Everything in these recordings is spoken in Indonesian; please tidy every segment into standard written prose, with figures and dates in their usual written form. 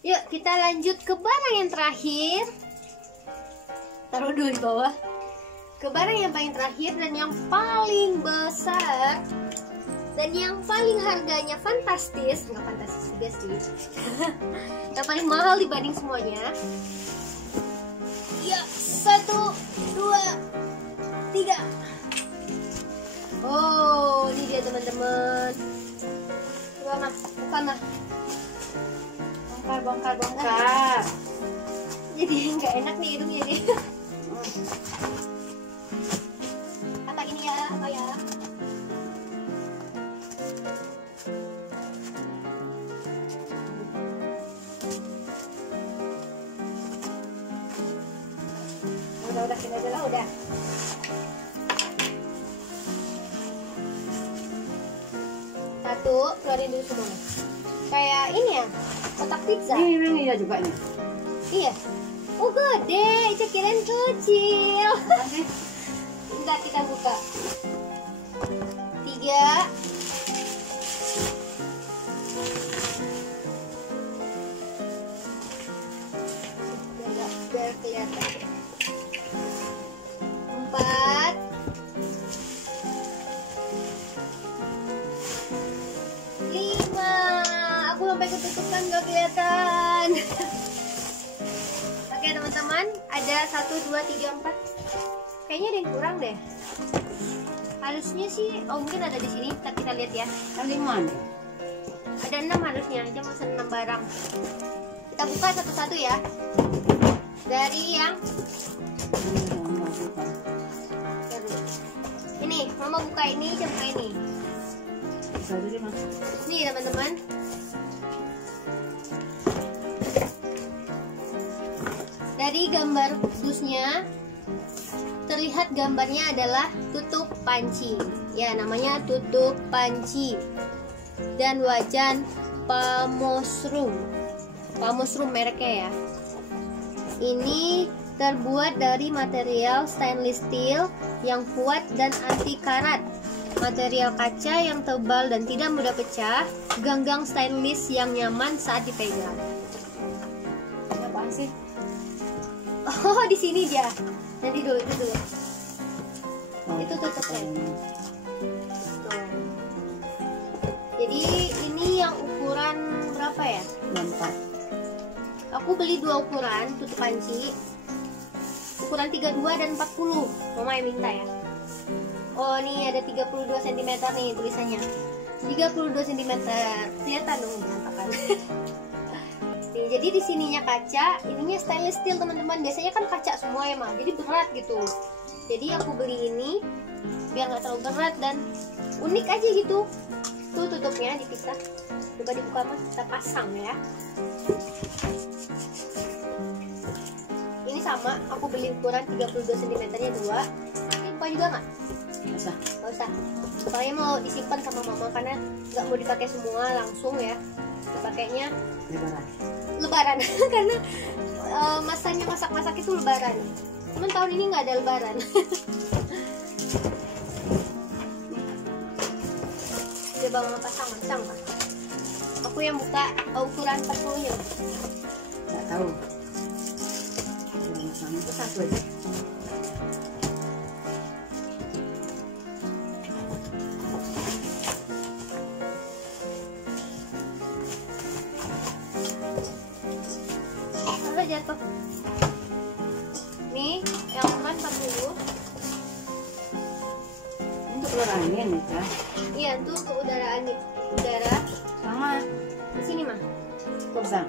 Yuk kita lanjut ke barang yang terakhir. Taruh dulu di bawah. Ke barang yang paling terakhir dan yang paling besar dan yang paling harganya fantastis. Nggak fantastis juga sih. Yang paling mahal dibanding semuanya. Ya, 1, 2, 3. Oh, ini dia teman-teman. Coba mas, buka mas. Bongkar. Jadi nggak enak nih hidungnya nih. Apa ini ya? Apa ya? Udah sini aja lah udah. Satu, keluarin dulu semua. Kayak ini ya, kotak pizza. Ini ya juga nih. Iya. Oh gede, Ica kirain kecil. Bentar kita buka. 3. Biar kelihatan. 4. 5. Aku sampai ketutupan gak kelihatan. Oke teman-teman, ada 1, 2, 3, 4. Kayaknya ada yang kurang deh. Harusnya sih, oh mungkin ada di sini. Kita lihat ya. Kan 5 nih. Ada 6 harusnya. Aja mesen 6 barang. Kita buka satu-satu ya. Dari yang ini, Mama buka ini, Ica buka ini. Nih teman-teman. Dari gambar dusnya terlihat gambarnya adalah tutup panci. Ya, namanya tutup panci. Dan wajan Pamosrum. Pamosrum mereknya ya. Ini terbuat dari material stainless steel yang kuat dan anti karat. Material kaca yang tebal dan tidak mudah pecah. Ganggang stainless yang nyaman saat dipegang. Ini apaan sih? Oh, di sini dia. Nanti dulu itu dulu. Itu tutupnya. Tuh. Jadi ini yang ukuran berapa ya? 4. Aku beli 2 ukuran tutup panci. Ukuran 32 dan 40. Mama yang minta ya. Oh, ini ada 32 cm nih tulisannya. 32 cm. Kelihatan dong berantakan. Nih, jadi di sininya kaca, ininya stainless steel teman-teman. Biasanya kan kaca semua ya mah, jadi berat gitu. Jadi aku beli ini biar nggak terlalu berat dan unik aja gitu. Tuh tutupnya dipisah. Coba dibuka mas, kita pasang ya. Ini sama, aku beli ukuran 32 cm nya 2. Ini buka juga nggak? Bisa. Nggak usah. Soalnya mau disimpan sama mama karena nggak mau dipakai semua langsung ya. Dipakainya Lebaran karena masanya masak-masak itu Lebaran. Cuman tahun ini nggak ada Lebaran. Coba mama pasang Pak. Aku yang buka ukuran 40 nya. Nggak tahu. Itu satu aja. Apa jatuh? Nih, yang ukuran 40. Untuk keluar angin ya. Iya, untuk ke udara Sama. di sini mah. Bisa.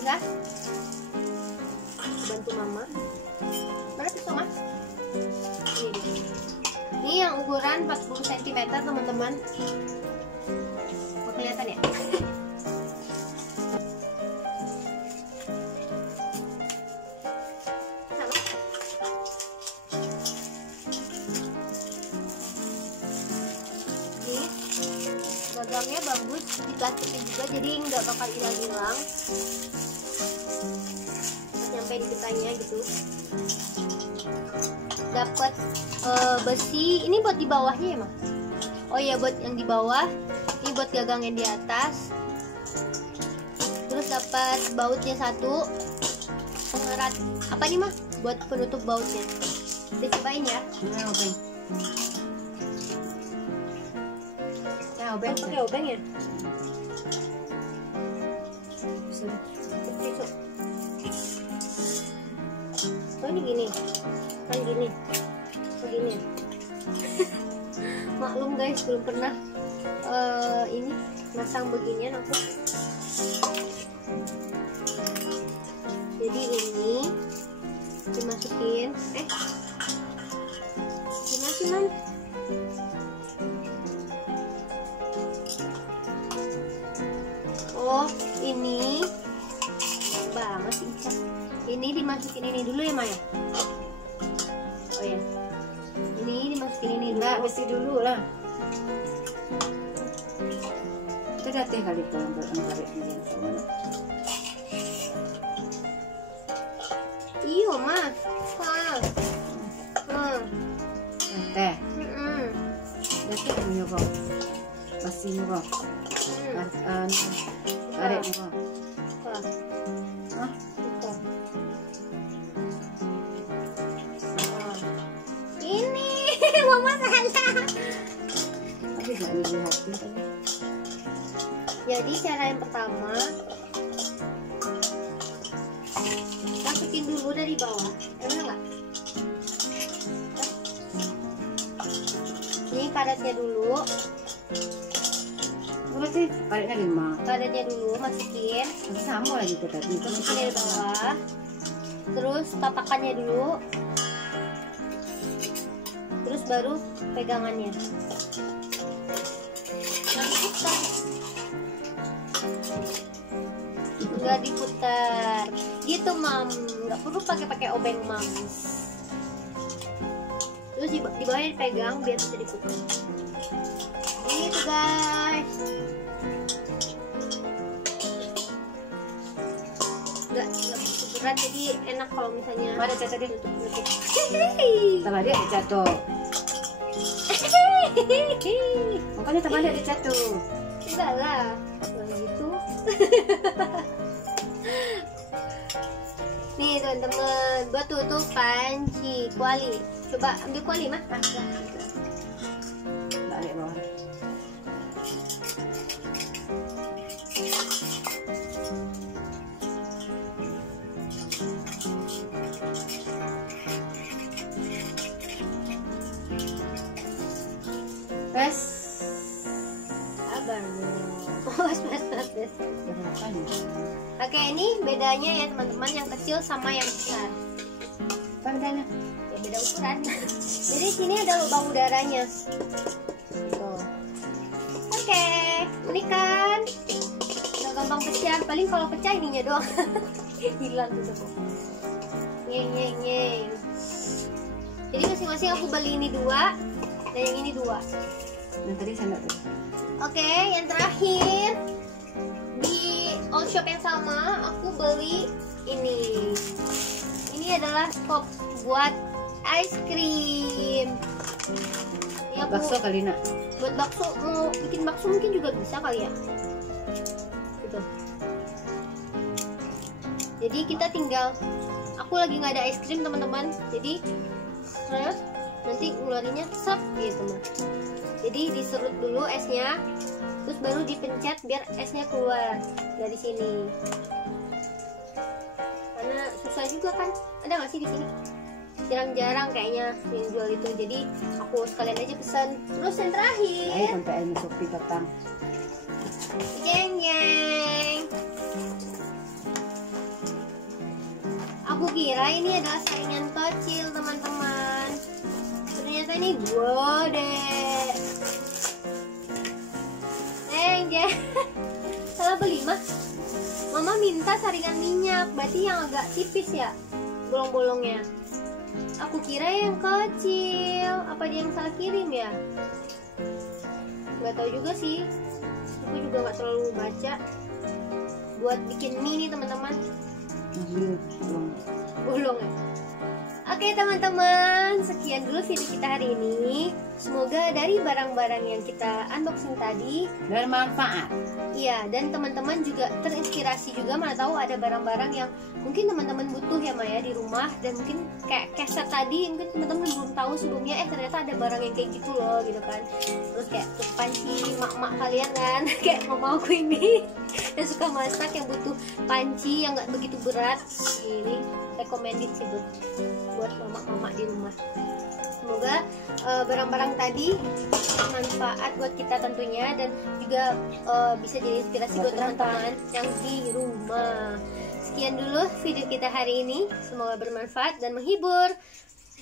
Bisa? Bantu mama. Mana pisau mas? Ini yang ukuran 40 cm teman-teman. Mau kelihatan ya? Sama. Ini gagangnya bagus, diplastikin juga jadi nggak bakal hilang-hilang. Nyampe di kitanya gitu. Dapat besi. Ini buat di bawahnya ya mah? Oh iya, buat yang di bawah. Ini buat gagang yang di atas. Terus dapat bautnya satu, pengerat apa nih mah buat penutup bautnya. Kita cobain ya. Nah, obeng. Ya, obeng. Pakai obeng ya. Sudah. Tisu. Oh ini gini, kan gini, begini. Maklum guys, belum pernah ini masang beginian aku. Jadi ini dimasukin, dimasukin. Oh ini banget sih Ica. Ini dimasukin ini dulu ya Maya. Oh ya, ini dimasukin ini dulu. Enggak, mesti dulu lah. Itu dah teh kali kalau untuk angkarit ini. Iyo mas. Teh. Dah teh punya kok. Masih kok. Tarik kok. Ini mama salah. Tapi nggak dilihat. Jadi cara yang pertama, masukin dulu dari bawah, enak nggak? Ini karetnya dulu, Berarti karetnya 5. karetnya dulu masukin, Sama lagi tuh tadi. masukin dari bawah, terus tatakannya dulu, terus baru pegangannya. Nanti putar. Nggak diputar gitu mam, nggak perlu pakai obeng mam. Terus di bawahnya dipegang biar bisa diputar gitu guys. Nggak begitu berat, jadi enak kalau misalnya Ada jatuh dia. tutup. Sama dia jatuh. Makanya sama dia jatuh. Enggak lah, kalau gitu. Nih teman-teman, buat tutup panci kuali. Coba ambil kuali mah. Tarik bawah. Pes. Sabar Mas. Oke, ini bedanya ya teman-teman, yang kecil sama yang besar. Apa bedanya? Ya beda ukuran. Jadi sini ada lubang udaranya. Tuh. Oke, ini kan nggak gampang pecah. Paling kalau pecah ininya doang. Hilang gitu. Nyeng. Jadi masing-masing aku beli ini 2 dan yang ini 2. Yang tadi sendok tuh. Oke, yang terakhir di all shop yang sama aku beli ini. Ini adalah skop buat ice cream. Ya, Bu. Bakso kali nak. Buat bakso, mau bikin bakso mungkin juga bisa kali ya. Gitu. Jadi kita tinggal, aku lagi nggak ada es krim teman-teman. Jadi nanti ngeluarinnya sep gitu mah. Jadi diserut dulu esnya, terus baru dipencet biar esnya keluar dari sini. Karena susah juga kan, ada nggak sih di sini? Jarang-jarang kayaknya yang jual itu. Jadi aku sekalian aja pesan. Terus yang terakhir, Ayo sampai ini Shopee datang. jeng. Aku kira ini adalah saringan kecil teman-teman. Ternyata ini gede. Salah beli mah. Mama minta saringan minyak, berarti yang agak tipis ya bolong-bolongnya. Aku kira yang kecil. Apa dia yang salah kirim ya? Nggak tahu juga sih. Aku juga nggak terlalu baca. Buat bikin mie nih teman-teman. Ambil belum. Bolong ya. Oke teman-teman, sekian dulu video kita hari ini. Semoga dari barang-barang yang kita unboxing tadi bermanfaat. iya, dan teman-teman juga terinspirasi juga, mana tahu ada barang-barang yang mungkin teman-teman butuh ya Maya di rumah, dan mungkin kayak keset tadi mungkin teman-teman belum tahu sebelumnya ternyata ada barang yang kayak gitu loh gitu kan. Terus kayak tutup panci mak-mak kalian kan kayak mama aku ini yang suka masak, yang butuh panci yang nggak begitu berat, ini recommended sih buat mama-mama di rumah. Semoga barang-barang tadi bermanfaat buat kita tentunya, dan juga bisa jadi inspirasi buat teman-teman yang di rumah. Sekian dulu video kita hari ini, semoga bermanfaat dan menghibur.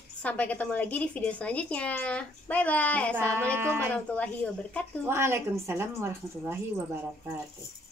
Sampai ketemu lagi di video selanjutnya. Bye bye. Assalamualaikum warahmatullahi wabarakatuh. Waalaikumsalam warahmatullahi wabarakatuh.